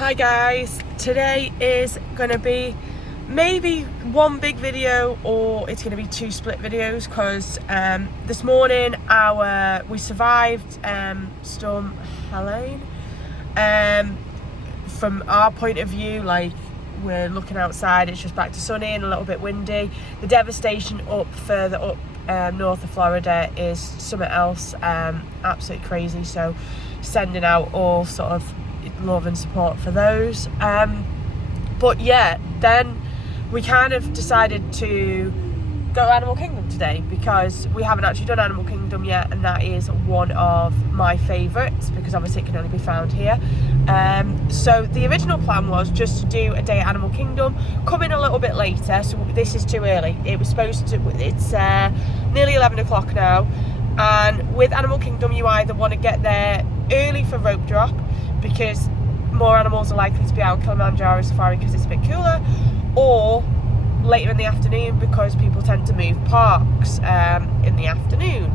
Hi guys, today is going to be maybe one big video or it's going to be two split videos because this morning we survived Storm Helene. From our point of view, like, we're looking outside, it's just back to sunny and a little bit windy. The devastation further up north of Florida is something else, absolutely crazy, so sending out all sort of love and support for those. But yeah, then we kind of decided to go to Animal Kingdom today because we haven't actually done Animal Kingdom yet, and that is one of my favourites because obviously it can only be found here. So the original plan was just to do a day at Animal Kingdom, come in a little bit later, so this is too early. It's nearly 11 o'clock now, and with Animal Kingdom you either want to get there early for rope drop because more animals are likely to be out on Kilimanjaro Safari because it's a bit cooler, or later in the afternoon because people tend to move parks in the afternoon.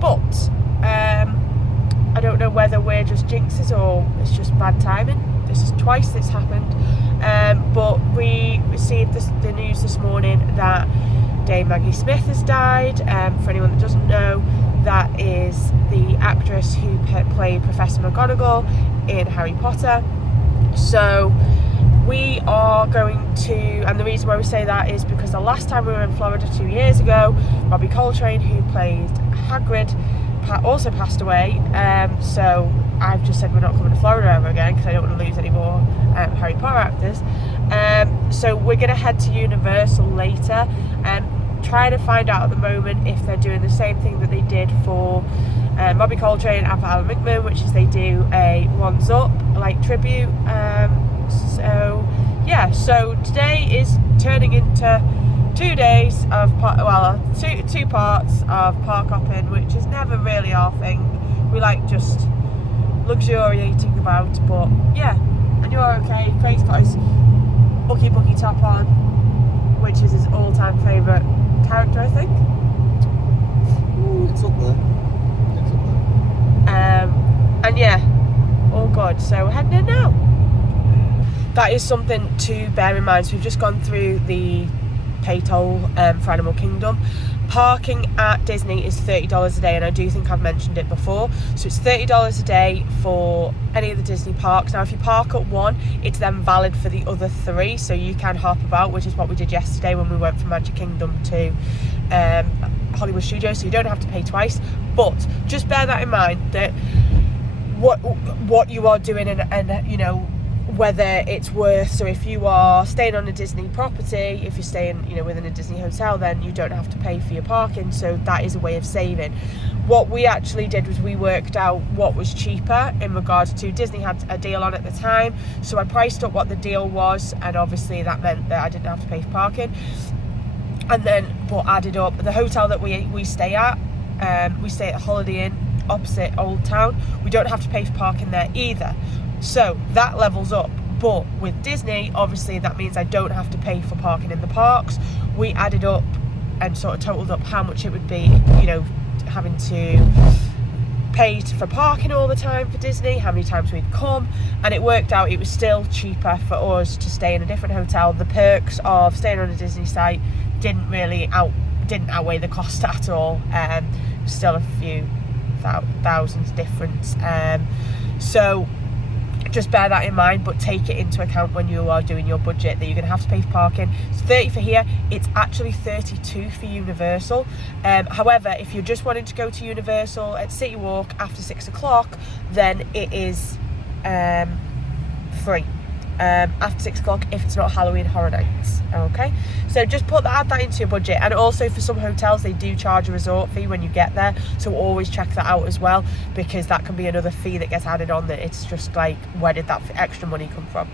But I don't know whether we're just jinxes or it's just bad timing. This is twice that's happened. But we received the news this morning that Dame Maggie Smith has died. For anyone that doesn't know, that is the actress who played Professor McGonagall in Harry Potter. So we are going to, and the reason why we say that is because the last time we were in Florida 2 years ago, Robbie Coltrane, who played Hagrid, also passed away. So I've just said we're not coming to Florida ever again because I don't want to lose any more Harry Potter actors. So we're going to head to Universal later and trying to find out at the moment if they're doing the same thing that they did for Robbie Coltrane and for Alan Rickman, which is they do a One's Up like tribute. So yeah, so today is turning into 2 days of two parts of park hopping, which is never really our thing. We like just luxuriating about, but yeah. And you're okay. Craig's got his Ookie Bookie top on, which is his all-time favourite character, I think. It's up there. And yeah, all good. So we're heading in now. That is something to bear in mind. So we've just gone through the pay toll for Animal Kingdom. Parking at Disney is $30 a day, and I do think I've mentioned it before. So it's $30 a day for any of the Disney parks. Now if you park at one, it's then valid for the other three, so you can hop about, which is what we did yesterday when we went from Magic Kingdom to Hollywood Studios, so you don't have to pay twice. But just bear that in mind, that what you are doing and you know, whether it's worth. So if you are staying on a Disney property, if you're staying, you know, within a Disney hotel, then you don't have to pay for your parking, so that is a way of saving. What we actually did was we worked out what was cheaper in regards to Disney had a deal on at the time, so I priced up what the deal was, and obviously that meant that I didn't have to pay for parking. And then what added up, the hotel that we stay at, we stay at Holiday Inn opposite Old Town. We don't have to pay for parking there either, so that levels up. But with Disney, obviously that means I don't have to pay for parking in the parks. We added up and sort of totaled up how much it would be, you know, having to pay for parking all the time for Disney, how many times we'd come, and it worked out it was still cheaper for us to stay in a different hotel. The perks of staying on a Disney site didn't outweigh the cost at all. Still a few thousands difference. So just bear that in mind, but take it into account when you are doing your budget that you're going to have to pay for parking. It's 30 for here, it's actually 32 for Universal. However, if you're just wanting to go to Universal at City Walk after 6 o'clock, then it is free after 6 o'clock if it's not Halloween Horror Nights. Okay, so just add that into your budget. And also for some hotels they do charge a resort fee when you get there, so always check that out as well, because that can be another fee that gets added on, that it's just like, where did that extra money come from?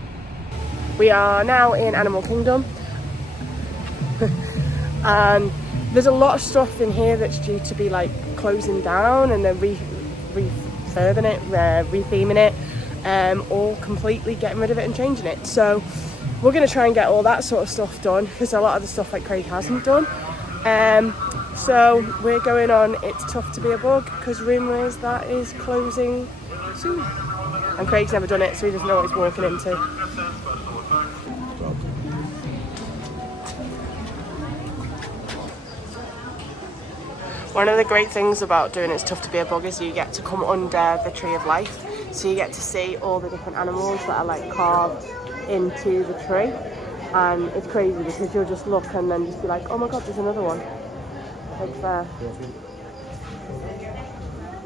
We are now in Animal Kingdom and there's a lot of stuff in here that's due to be like closing down, and they're refurbing it, retheming it, or completely getting rid of it and changing it. So we're going to try and get all that sort of stuff done, because a lot of the stuff like Craig hasn't done. So we're going on It's Tough to Be a Bug, because rumour is that is closing soon. and Craig's never done it, so he doesn't know what he's walking into. One of the great things about doing It's Tough to Be a Bug is you get to come under the Tree of Life, so you get to see all the different animals that are like carved into the tree, and it's crazy because you'll just look and then just be like, oh my god, there's another one.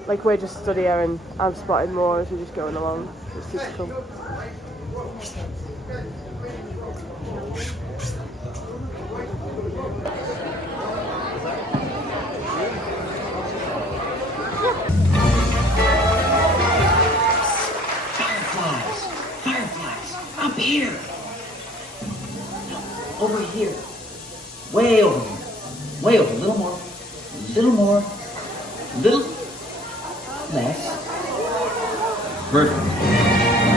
Like we're just stood here and I'm spotting more as we're just going along. It's super cool. Fireflies, up here. Over here. Way over here. Way over. A little more. A little more. A little less. Perfect.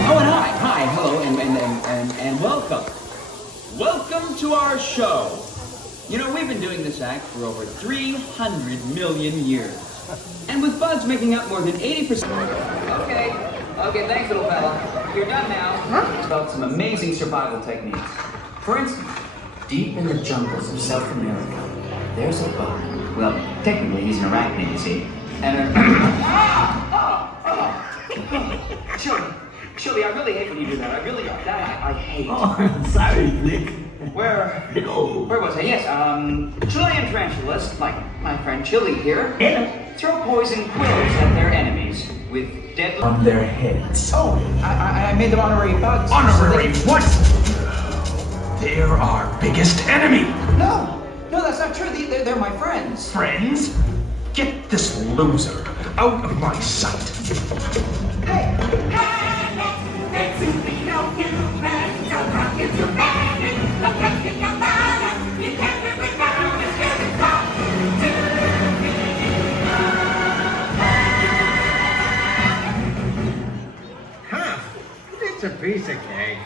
Oh, and hi, hello, and welcome. Welcome to our show. You know, we've been doing this act for over 300 million years. And with bugs making up more than 80%. Okay, thanks, little fella. You're done now. About some amazing survival techniques. For instance, deep in the jungles of South America, there's a bug. Well, technically, he's an arachnid, you see. And Chili, I really hate when you do that. I hate. Oh, I'm sorry, Nick. Where was I? Yes, Chilean tarantulas, like my friend Chili here, throw poison quills at their enemies with deadly... On their heads. Oh, I made them honorary bugs. Honorary what? They're our biggest enemy. No, that's not true. They're my friends. Friends? Get this loser out of my sight. Hey! It's a piece of cake.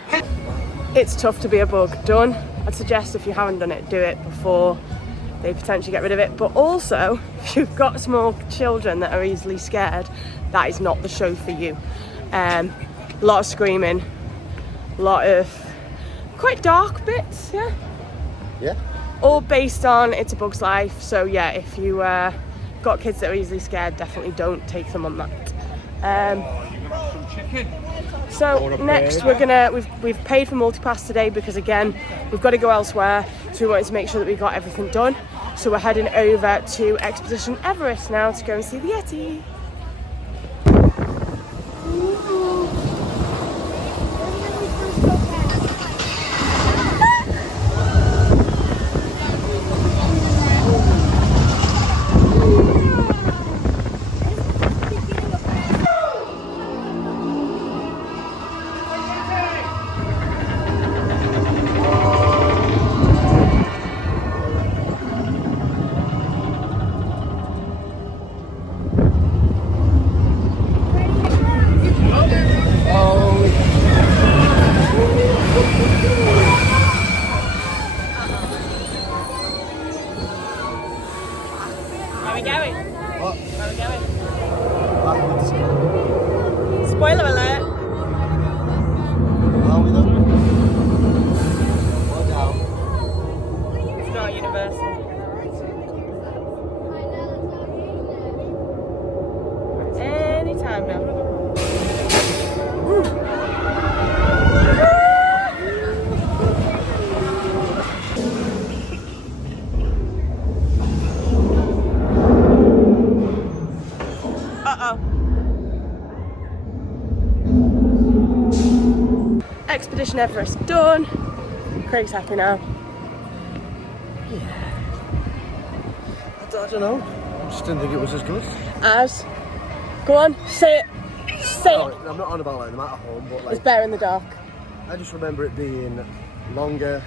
It's Tough to Be a Bug done. I'd suggest if you haven't done it, do it before they potentially get rid of it. But also, if you've got small children that are easily scared, that is not the show for you. A lot of screaming, a lot of quite dark bits, yeah? Yeah. All based on It's a Bug's Life. So yeah, if you got kids that are easily scared, definitely don't take them on that. So next we've paid for multipass today because again we've got to go elsewhere, so we wanted to make sure that we got everything done. So we're heading over to Expedition Everest now to go and see the Yeti. Spoiler alert. Are we done? Well down. It's not universal. Anytime now. Expedition Everest done. Craig's happy now. Yeah. I don't know. I just didn't think it was as good. As? Go on, say it. Say it. I'm not on about like the Matterhorn, but like It's better in the dark. I just remember it being longer,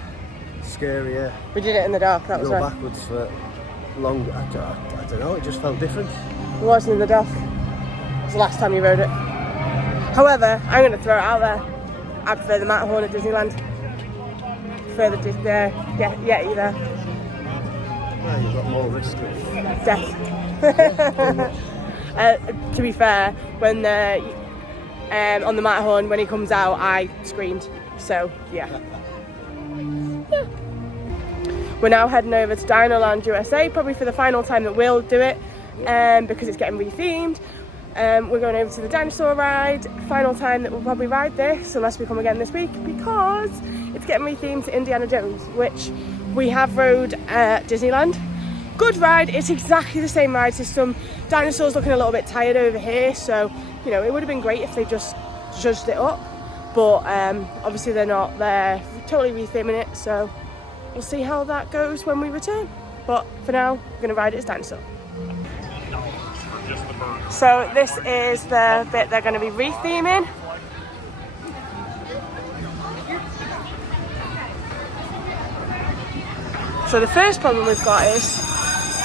scarier. We did it in the dark, that was Go right. backwards for longer. I don't know. It just felt different. It wasn't in the dark. It was the last time you rode it. However, I'm going to throw it out there. I prefer the Matterhorn at Disneyland. Prefer the Yeti there. Well, you've got more risk of Death. To be fair, when on the Matterhorn. When he comes out, I screamed. So yeah. We're now heading over to Dinoland USA, probably for the final time that we'll do it, because it's getting rethemed. We're going over to the dinosaur ride, final time that we'll probably ride this, unless we come again this week, because it's getting rethemed to Indiana Jones, which we have rode at Disneyland. Good ride, it's exactly the same ride system. Dinosaurs looking a little bit tired over here, so you know, it would have been great if they just judged it up, but obviously they're not. They're totally retheming it, so we'll see how that goes when we return. But for now, we're going to ride it as dinosaur. So this is the bit they're going to be retheming. So the first problem we've got is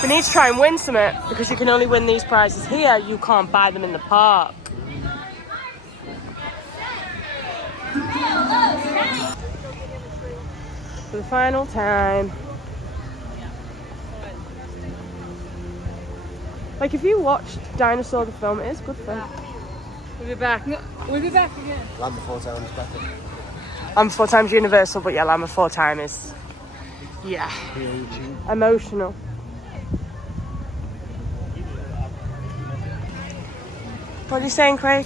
we need to try and win something, because you can only win these prizes here. You can't buy them in the park. For the final time. Like, if you watched Dinosaur the film, it is good fun. We'll be back. We'll be back again. Land Before Time is better. Land Before Time's Universal, but yeah, Land Before Time is, yeah, emotional. What are you saying, Craig?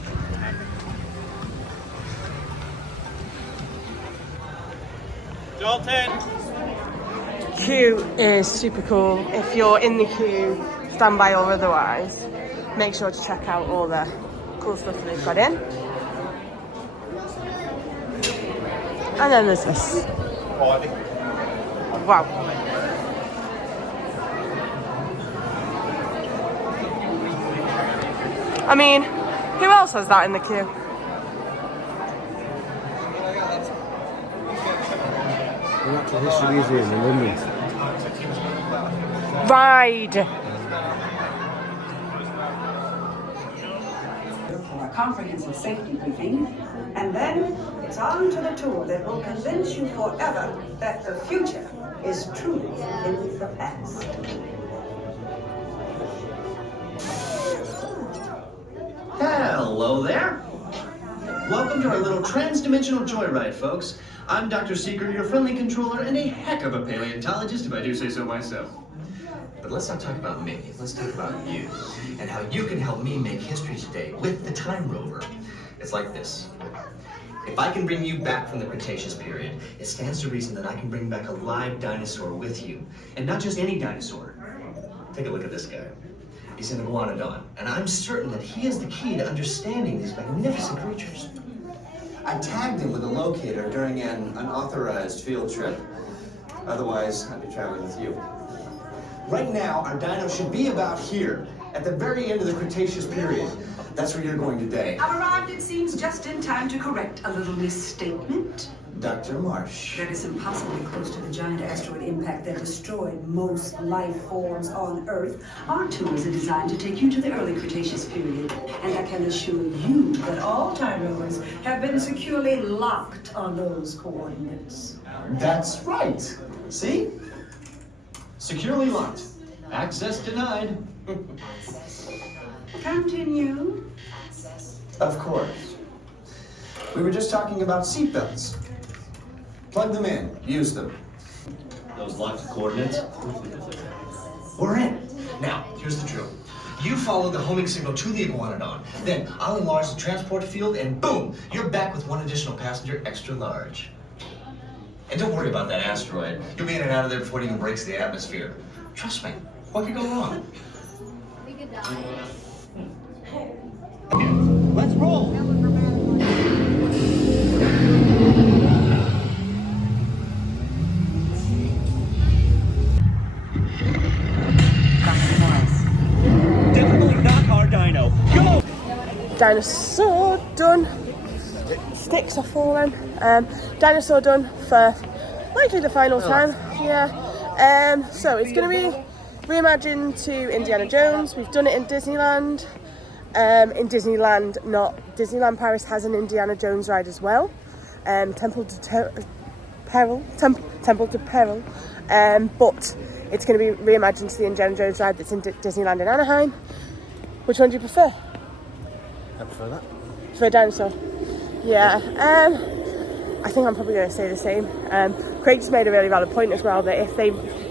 Dalton! Queue is super cool. If you're in the queue, standby or otherwise, make sure to check out all the cool stuff that they've got in. And then there's this. Wow. I mean, who else has that in the queue? The Natural History Museum in London. Ride. For a comprehensive safety briefing, and then it's on to the tour that will convince you forever that the future is truly in the past. Hello there. Welcome to our little trans-dimensional joyride, folks. I'm Dr. Seeker, your friendly controller, and a heck of a paleontologist, if I do say so myself. But let's not talk about me. Let's talk about you, and how you can help me make history today with the Time Rover. It's like this. If I can bring you back from the Cretaceous period, it stands to reason that I can bring back a live dinosaur with you. And not just any dinosaur. Take a look at this guy. He's an iguanodon, and I'm certain that he is the key to understanding these magnificent creatures. I tagged him with a locator during an unauthorized field trip. Otherwise, I'd be traveling with you. Right now, our dino should be about here, at the very end of the Cretaceous period. That's where you're going today. I've arrived, it seems, just in time to correct a little misstatement. Dr. Marsh. That is impossibly close to the giant asteroid impact that destroyed most life forms on Earth. Our tours are designed to take you to the early Cretaceous period, and I can assure you that all time rovers have been securely locked on those coordinates. That's right. See? Securely locked. Access denied. Continue. Of course. We were just talking about seatbelts. Plug them in. Use them. Those locked coordinates? We're in. Now, here's the drill. You follow the homing signal to the iguanodon. Then I'll enlarge the transport field, and boom, you're back with one additional passenger, extra large. And don't worry about that asteroid. You'll be in and out of there before it even breaks the atmosphere. Trust me. What could go wrong? Let's roll. Definitely not our dino. Go! Dinosaur done. Sticks are falling. Dinosaur done for likely the final time. Yeah. So it's going to be reimagined to Indiana Jones. We've done it in Disneyland. In Disneyland, not Disneyland Paris has an Indiana Jones ride as well. Temple to Peril. But it's going to be reimagined to the Indiana Jones ride that's in Disneyland in Anaheim. Which one do you prefer? I prefer that. For a dinosaur? Yeah. I think I'm probably going to say the same. Craig just made a really valid point as well, that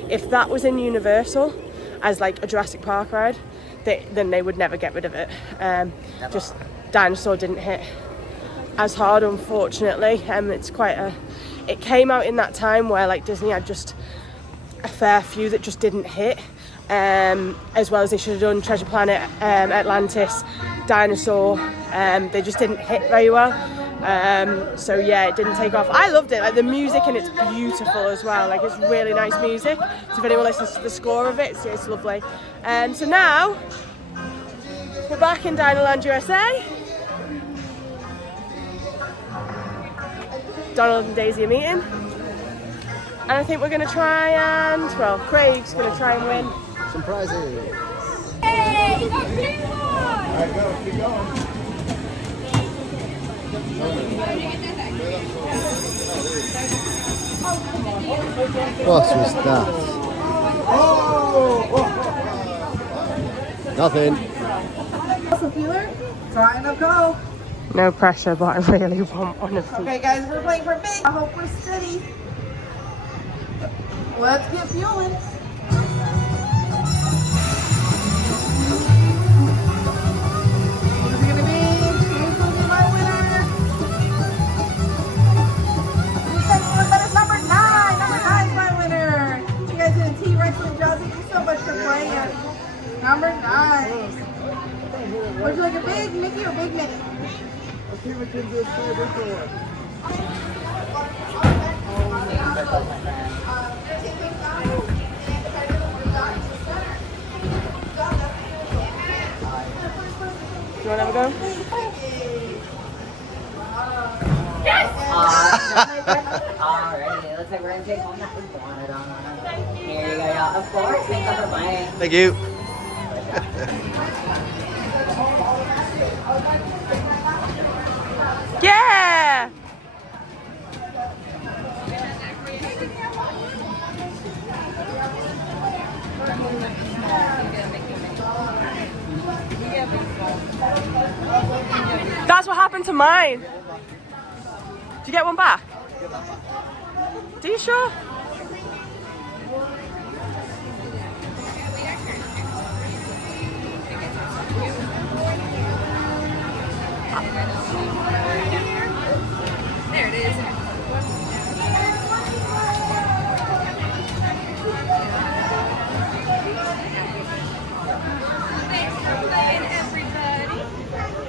if that was in Universal as like a Jurassic Park ride, then they would never get rid of it. Just dinosaur didn't hit as hard, unfortunately. It came out in that time where like Disney had just a fair few that just didn't hit, as well as they should have done Treasure Planet, Atlantis, Dinosaur. They just didn't hit very well. So yeah, it didn't take off. I loved it, like the music, and it's beautiful as well. Like it's really nice music. So if anyone listens to the score of it, it's lovely. So now we're back in Dinoland USA. Donald and Daisy are meeting, and I think we're going to try and, well, Craig's going to try and win some prizes. Hey, got big one! Alright, go, keep going. What was that? Oh! Nothing. Trying to go. No pressure, but I really want one of these. Okay, guys, we're playing for big. I hope we're steady. Let's get fueling. Who's it gonna be? Who's gonna be my winner? That is number 9. Number 9 is my winner. You guys did a T-Rex and job. Thank you so much for playing. Number 9. Would you like a big Mickey or big Minnie? Let's see what can do this for this one. You want to have a go? Alrighty, looks like we're gonna take home that we wanted on. Here you go, y'all. Of course, thanks for playing. Thank you. Yeah! That's what happened to mine. Did you get one back? Are you sure? There it is. Thanks for playing, everybody.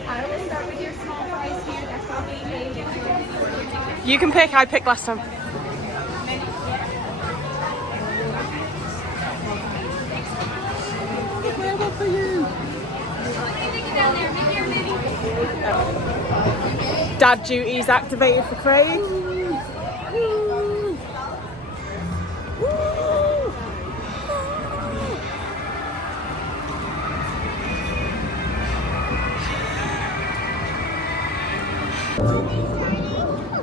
I will start with your small prize here. That's all we need. You can pick. I picked last time. Dad duties activated for Craig.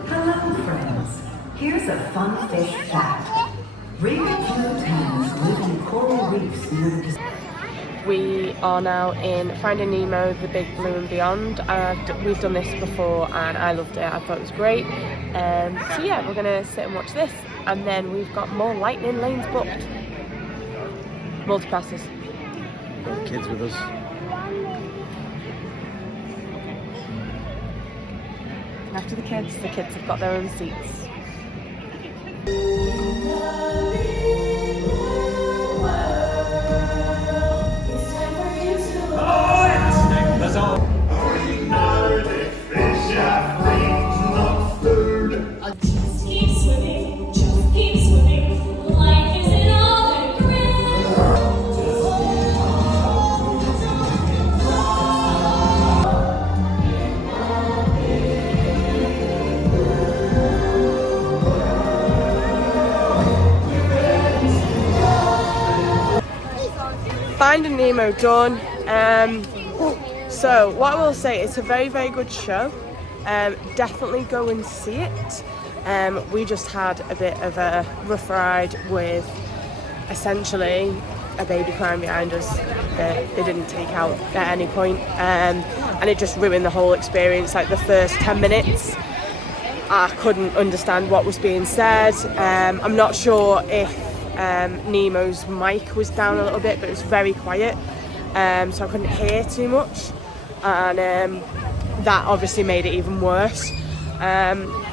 Hello, friends. Here's a fun fish fact. Ring-tailed tans live in coral reefs near the Pacific. We are now in Finding Nemo, The Big Blue and Beyond. We've done this before and I loved it. I thought it was great. So yeah, we're gonna sit and watch this, and then we've got more Lightning Lanes booked. Multipasses. Got the kids with us. After the kids have got their own seats. That's all. Keep swimming, just keep swimming. Life isn't all that Finding Nemo done. So what I will say, it's a very, very good show. Definitely go and see it. We just had a bit of a rough ride with essentially a baby crying behind us that they didn't take out at any point. And it just ruined the whole experience. Like the first 10 minutes, I couldn't understand what was being said. I'm not sure if Nemo's mic was down a little bit, but it was very quiet, so I couldn't hear too much, and that obviously made it even worse.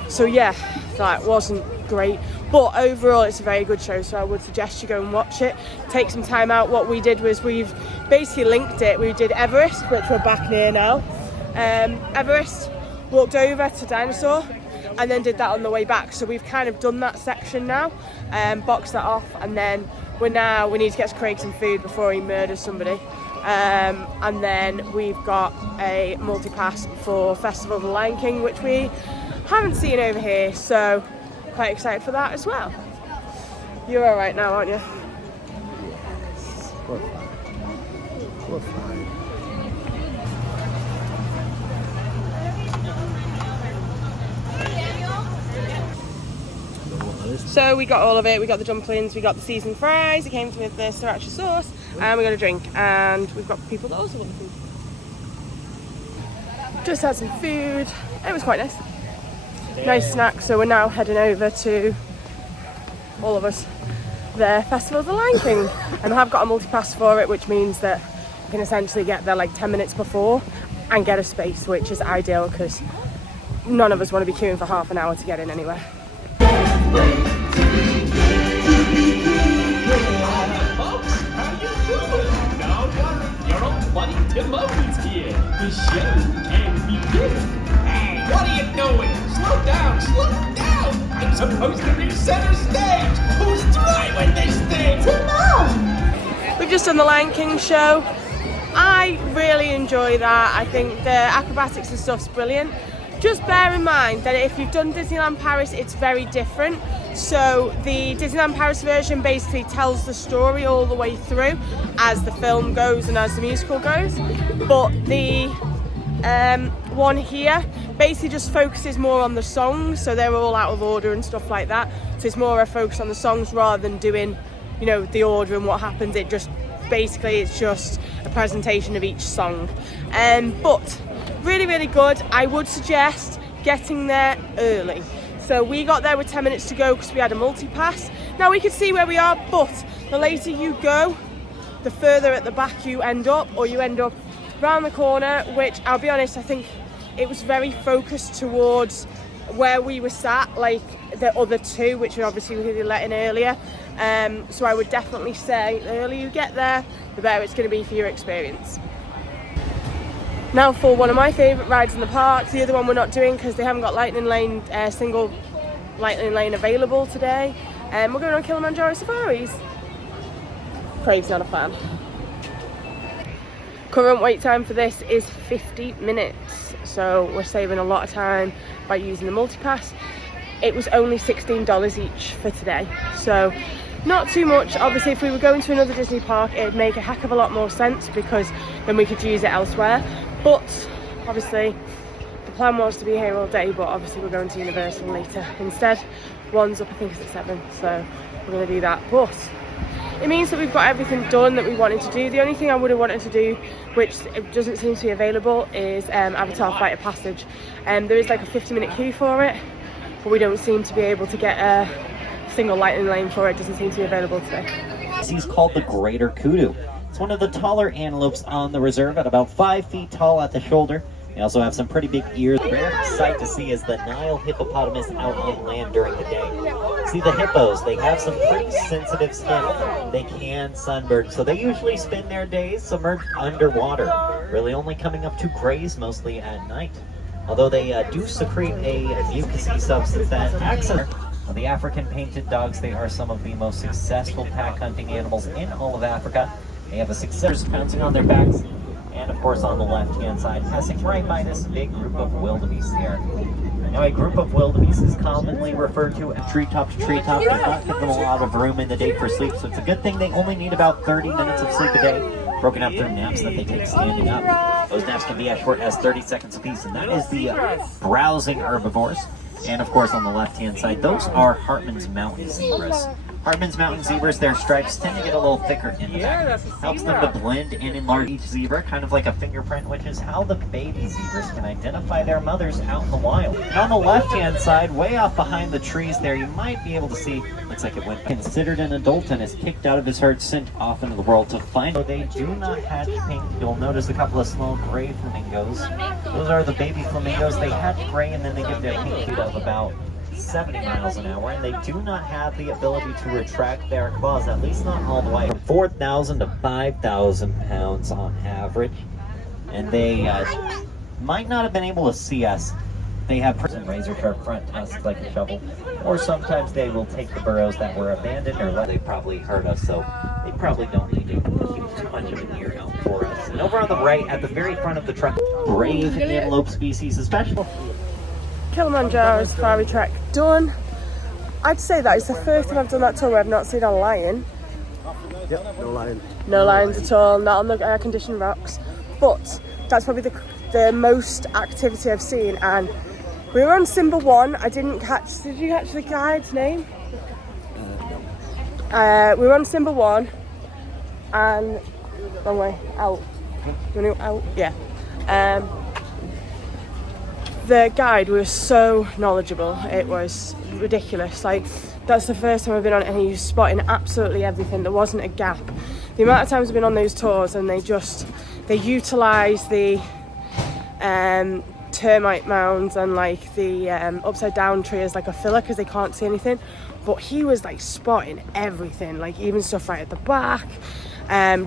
So yeah, that wasn't great, but overall it's a very good show, so I would suggest you go and watch it. Take some time out. What we did was we've basically linked it. We did Everest, which we're back near now. Everest, walked over to Dinosaur, and then did that on the way back. So we've kind of done that section now, boxed that off, and then we need to get Craig some food before he murders somebody. And then we've got a multi-pass for Festival of the Lion King, which we haven't seen over here, so quite excited for that as well. You're all right now, aren't you? We're fine. We're fine. So we got all of it. We got the dumplings, we got the seasoned fries, it came with the sriracha sauce, and we got a drink, and we've got people that also want the food. Just had some food. It was quite nice. Nice snack. So we're now heading over to, all of us, the Festival of the Lion King, and I have got a multi-pass for it, which means that you can essentially get there like 10 minutes before and get a space, which is ideal because none of us want to be queuing for half an hour to get in anywhere. Your old buddy Timo's here. The show can begin. Hey, what are you doing? Slow down, slow down. I'm supposed to be center stage. Who's driving this thing? Timon! We've just done the Lion King show. I really enjoy that. I think the acrobatics and stuff's brilliant. Just bear in mind that if you've done Disneyland Paris, it's very different. So the Disneyland Paris version basically tells the story all the way through as the film goes and as the musical goes. But the one here basically just focuses more on the songs, so they're all out of order and stuff like that. So it's more a focus on the songs rather than doing, you know, the order and what happens. It just basically it's just a presentation of each song. But really, really good. I would suggest getting there early. So we got there with 10 minutes to go because we had a multi-pass. Now we could see where we are, but the later you go, the further at the back you end up, or you end up round the corner, which I'll be honest, I think it was very focused towards where we were sat, like the other two, which we obviously were let in earlier. So I would definitely say the earlier you get there, the better it's going to be for your experience. Now for one of my favourite rides in the park, the other one we're not doing because they haven't got Lightning Lane, single Lightning Lane available today. We're going on Kilimanjaro Safaris. Craig's not a fan. Current wait time for this is 50 minutes, so we're saving a lot of time by using the multi-pass. It was only $16 each for today, so not too much. Obviously if we were going to another Disney park, it'd make a heck of a lot more sense because then we could use it elsewhere. But obviously the plan was to be here all day, but obviously we're going to Universal later instead. One's up, I think it's at 7, so we're going to do that. But it means that we've got everything done that we wanted to do. The only thing I would have wanted to do, which doesn't seem to be available, is Avatar Flight of Passage. There is like a 50-minute queue for it, but we don't seem to be able to get a single Lightning Lane for it. It doesn't seem to be available today. He's called the Greater Kudu. It's one of the taller antelopes on the reserve, at about 5 feet tall at the shoulder. They also have some pretty big ears. The rare sight to see is the Nile hippopotamus out on land during the day. See the hippos, they have some pretty sensitive skin. They can sunburn, so they usually spend their days submerged underwater, really only coming up to graze mostly at night. Although they do secrete a mucousy substance that acts as the African painted dogs. They are some of the most successful pack hunting animals in all of Africa. They have a success pouncing on their backs, and of course on the left-hand side, passing right by this big group of wildebeest here. Now, a group of wildebeest is commonly referred to as treetop to treetop. Does not give them a lot of room in the day for sleep, so it's a good thing they only need about 30 minutes of sleep a day, broken up through naps that they take standing up. Those naps can be as short as 30 seconds apiece, and that is the browsing herbivores. And of course on the left-hand side, those are Hartmann's mountain zebras. Hardman's Mountain zebras, their stripes tend to get a little thicker in the back. Helps them to blend and enlarge each zebra, kind of like a fingerprint, which is how the baby zebras can identify their mothers out in the wild. And on the left-hand side, way off behind the trees there, you might be able to see, looks like it went considered an adult and is kicked out of his herd, sent off into the world to find. So they do not hatch pink. You'll notice a couple of small gray flamingos. Those are the baby flamingos. They hatch gray and then they give their pink feet of about 70 miles an hour, and they do not have the ability to retract their claws, at least not all the way. 4,000 to 5,000 pounds on average, and they might not have been able to see us. They have razor sharp front tusks like a shovel, or sometimes they will take the burrows that were abandoned or they probably hurt us, so they probably don't need to keep too much of an ear out for us. And over on the right, at the very front of the truck, brave antelope species, especially Kilimanjaro Safari Trek done. I'd say that is the first time I've done that tour where I've not seen a lion. Yep, no lion. No lions at all, not on the air-conditioned rocks. But that's probably the most activity I've seen. And we were on Simba 1. I didn't catch, did you catch the guide's name? No. We were on Simba 1 and wrong way, out. Out, yeah. The guide was so knowledgeable, it was ridiculous. Like, that's the first time I've been on it and he was spotting absolutely everything. There wasn't a gap. The amount of times I've been on those tours and they utilise the termite mounds and like the upside down tree as like a filler because they can't see anything. But he was like spotting everything, like even stuff right at the back,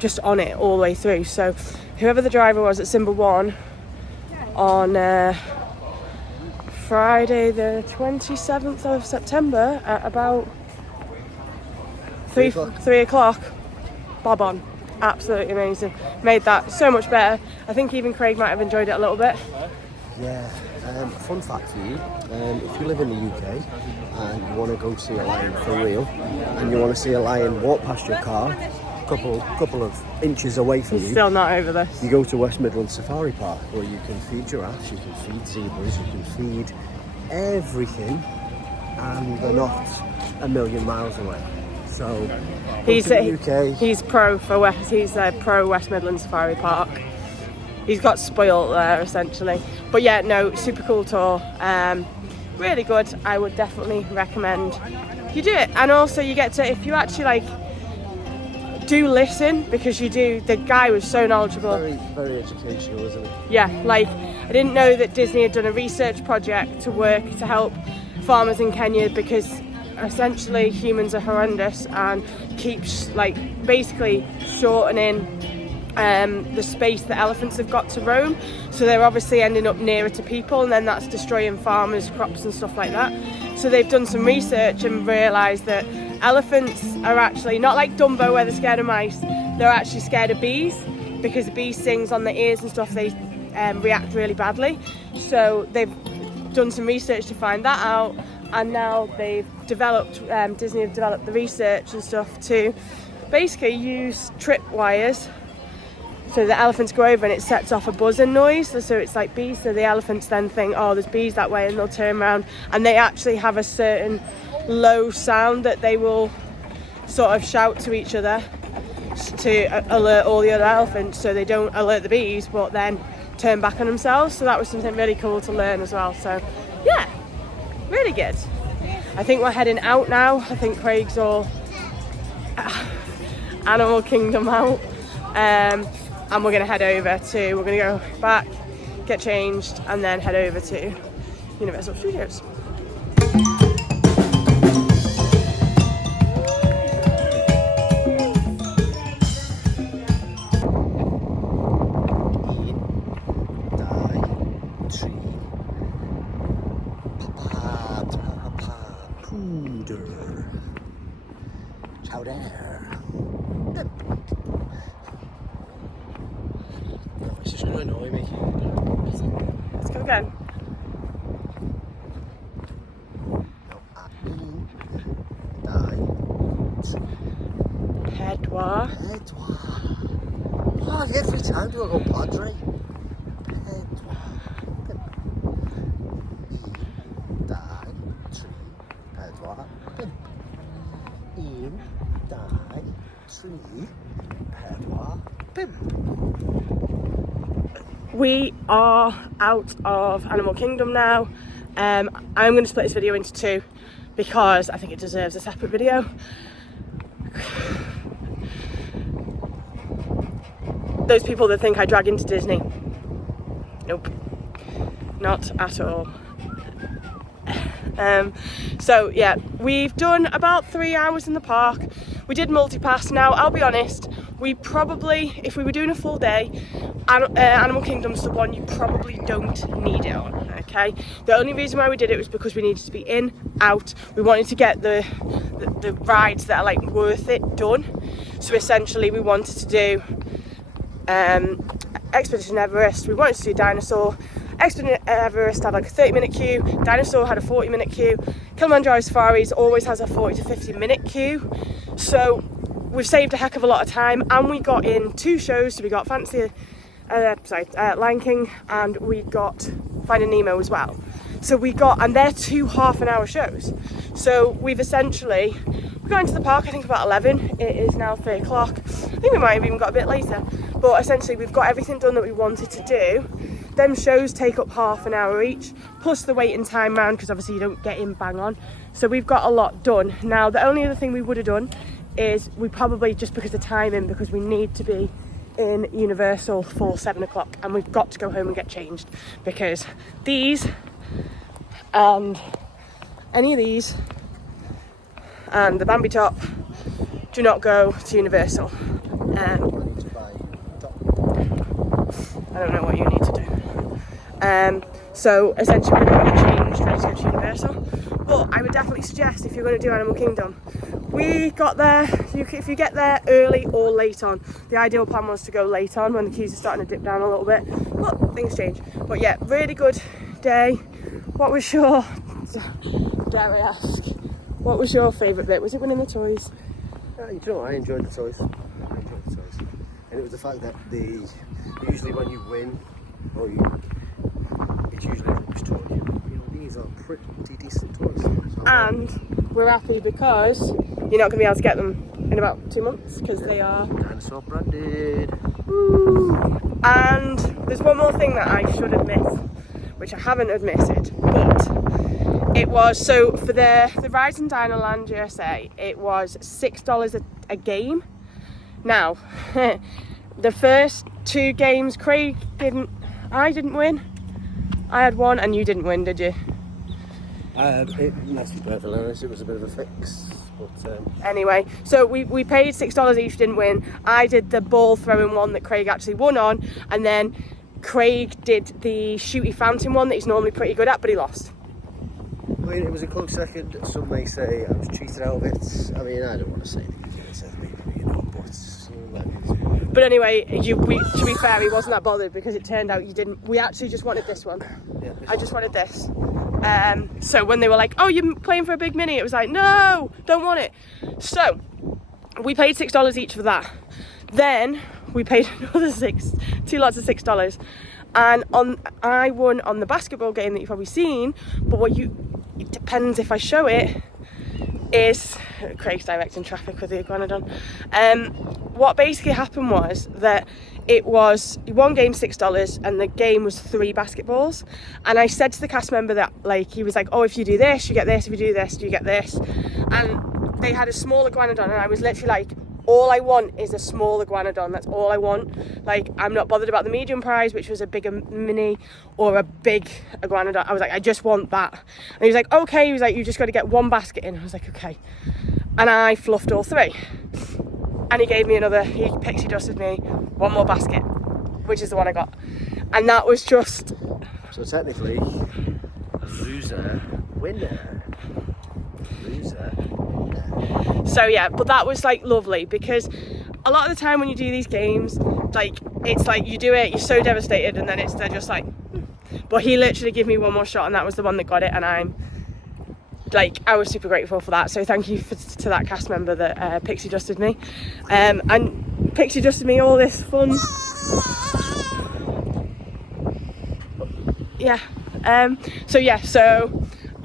just on it all the way through. So whoever the driver was at Simba 1 on Friday the 27th of September at about 3 o'clock, bob on. Absolutely amazing. Made that so much better. I think even Craig might have enjoyed it a little bit. Yeah, fun fact for you, if you live in the UK and you want to go see a lion for real, and you want to see a lion walk past your car, couple of inches away from you, still not over this. You go to West Midlands Safari Park where you can feed giraffes, you can feed zebras, you can feed everything, and they're not a million miles away. So he's pro West Midlands Safari Park. He's got spoiled there essentially. But yeah, no, super cool tour. Really good. I would definitely recommend you do it. And also you get to, if you actually like do listen, because you do, the guy was so knowledgeable. Very, very educational, isn't it? Yeah, like I didn't know that Disney had done a research project to work to help farmers in Kenya, because essentially humans are horrendous and keeps like basically shortening the space that elephants have got to roam, so they're obviously ending up nearer to people, and then that's destroying farmers' crops and stuff like that. So they've done some research and realised that elephants are actually not like Dumbo where they're scared of mice, they're actually scared of bees, because the bee stings on the ears and stuff, they react really badly. So they've done some research to find that out, and now they've developed, Disney have developed the research and stuff to basically use trip wires, so the elephants go over and it sets off a buzzing noise, so it's like bees, so the elephants then think, oh, there's bees that way, and they'll turn around, and they actually have a certain low sound that they will sort of shout to each other to alert all the other elephants, so they don't alert the bees but then turn back on themselves. So that was something really cool to learn as well. So yeah, really good. I think we're heading out now. I think Craig's all Animal Kingdom out, and we're going to head over to, we're going to go back, get changed, and then head over to Universal Studios. Ciao there. It's just going to annoy me. Let's go again. Pedwa. Oh, every time do I go Padre? in die tree pedwar pimp. We are out of Animal Kingdom now. I'm going to split this video into two because I think it deserves a separate video. Those people that think I drag into Disney, nope, not at all. So yeah, we've done about 3 hours in the park. We did multipass. Now I'll be honest, we probably, if we were doing a full day, Animal Kingdom's the one you probably don't need it on, okay? The only reason why we did it was because we needed to be in, out. We wanted to get the rides that are like worth it done. So essentially we wanted to do Expedition Everest, we wanted to do Dinosaur. Expedition Everest had like a 30-minute queue, Dinosaur had a 40-minute queue, Kilimanjaro Safaris always has a 40 to 50-minute queue. So we've saved a heck of a lot of time, and we got in 2 shows. So we got Lion King, and we got Finding Nemo as well. So we got, and they're 2 half-an-hour shows. So we've essentially, we got into the park I think about 11, it is now 3 o'clock. I think we might have even got a bit later, but essentially we've got everything done that we wanted to do. Them shows take up half an hour each, plus the waiting time round, because obviously you don't get in bang on. So we've got a lot done. Now the only other thing we would have done is we probably, just because of timing, because we need to be in Universal for 7 o'clock, and we've got to go home and get changed, because these and any of these and the Bambi Top do not go to Universal. I don't know what you need to do. So essentially we're going to get changed, ready to go to Universal. But I would definitely suggest, if you're going to do Animal Kingdom, we got there, if you get there early or late on. The ideal plan was to go late on when the queues are starting to dip down a little bit, but things change. But yeah, really good day. What was your, dare I ask, what was your favourite bit? Was it winning the toys? You know what, I enjoyed the toys. And it was the fact that usually when you win, it's usually a rubbish toy. You know, these are pretty decent toys. And we're happy because you're not going to be able to get them in about 2 months, because they are Dinosaur branded. Woo. And there's one more thing that I should admit, which I haven't admitted, but it was, so for the rides in Dinoland USA, it was $6 a game. Now, the first 2 games, I didn't win. I had one and you didn't win, did you? Let's be perfectly honest, it was a bit of a fix. But anyway, so we paid $6 each, didn't win. I did the ball throwing one that Craig actually won on, and then Craig did the shooty fountain one that he's normally pretty good at, but he lost. I mean, it was a close second. Some may say I was cheated out of it. I mean, I don't want to say that you did it, Seth, you know, but anyway, to be fair, he wasn't that bothered, because it turned out you didn't. We actually just wanted this one. Yeah, I just wanted this. So when they were like, oh, you're playing for a big mini, it was like, no, don't want it. So we paid $6 each for that. Then we paid another 2 lots of $6. And I won on the basketball game that you've probably seen, but it depends if I show it, is Craig's directing traffic with the Iguanodon. What basically happened was that it was one game $6 and the game was 3 basketballs, and I said to the cast member that, like, he was like, oh, if you do this you get this, if you do this you get this, and they had a small Iguanodon, and I was literally like, all I want is a small Iguanodon, that's all I want. Like, I'm not bothered about the medium prize, which was a bigger mini or a big Iguanodon. I was like, I just want that. And he was like, okay. He was like, you just got to get 1 basket in. I was like, okay. And I fluffed all 3. And he gave me he pixie dusted me 1 more basket, which is the one I got. And that was just... So technically, loser, winner. Loser, winner. So yeah, but that was like lovely, because a lot of the time when you do these games, like, it's like you do it, you're so devastated, and then they're just like, But he literally gave me 1 more shot, and that was the one that got it, and I was super grateful for that. So thank you to that cast member that pixie dusted me, and pixie dusted me all this fun. Yeah. So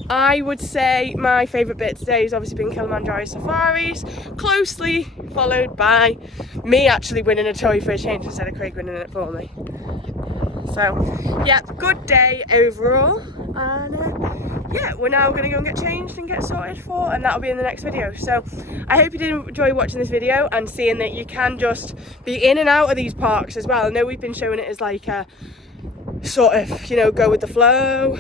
I would say my favourite bit today has obviously been Kilimanjaro Safaris, closely followed by me actually winning a toy for a change instead of Craig winning it for me. So yeah, good day overall, and yeah, we're now going to go and get changed and get sorted for, and that'll be in the next video. So I hope you did enjoy watching this video and seeing that you can just be in and out of these parks as well. I know we've been showing it as like a sort of, you know, go with the flow,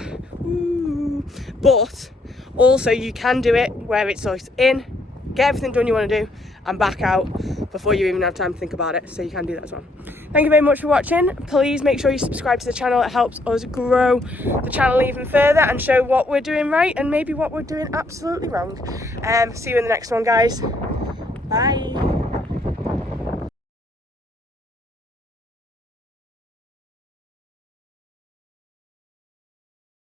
but also you can do it where it's like in, get everything done you want to do and back out before you even have time to think about it. So you can do that as well. Thank you very much for watching. Please make sure you subscribe to the channel. It helps us grow the channel even further and show what we're doing right and maybe what we're doing absolutely wrong. See you in the next one, guys. Bye.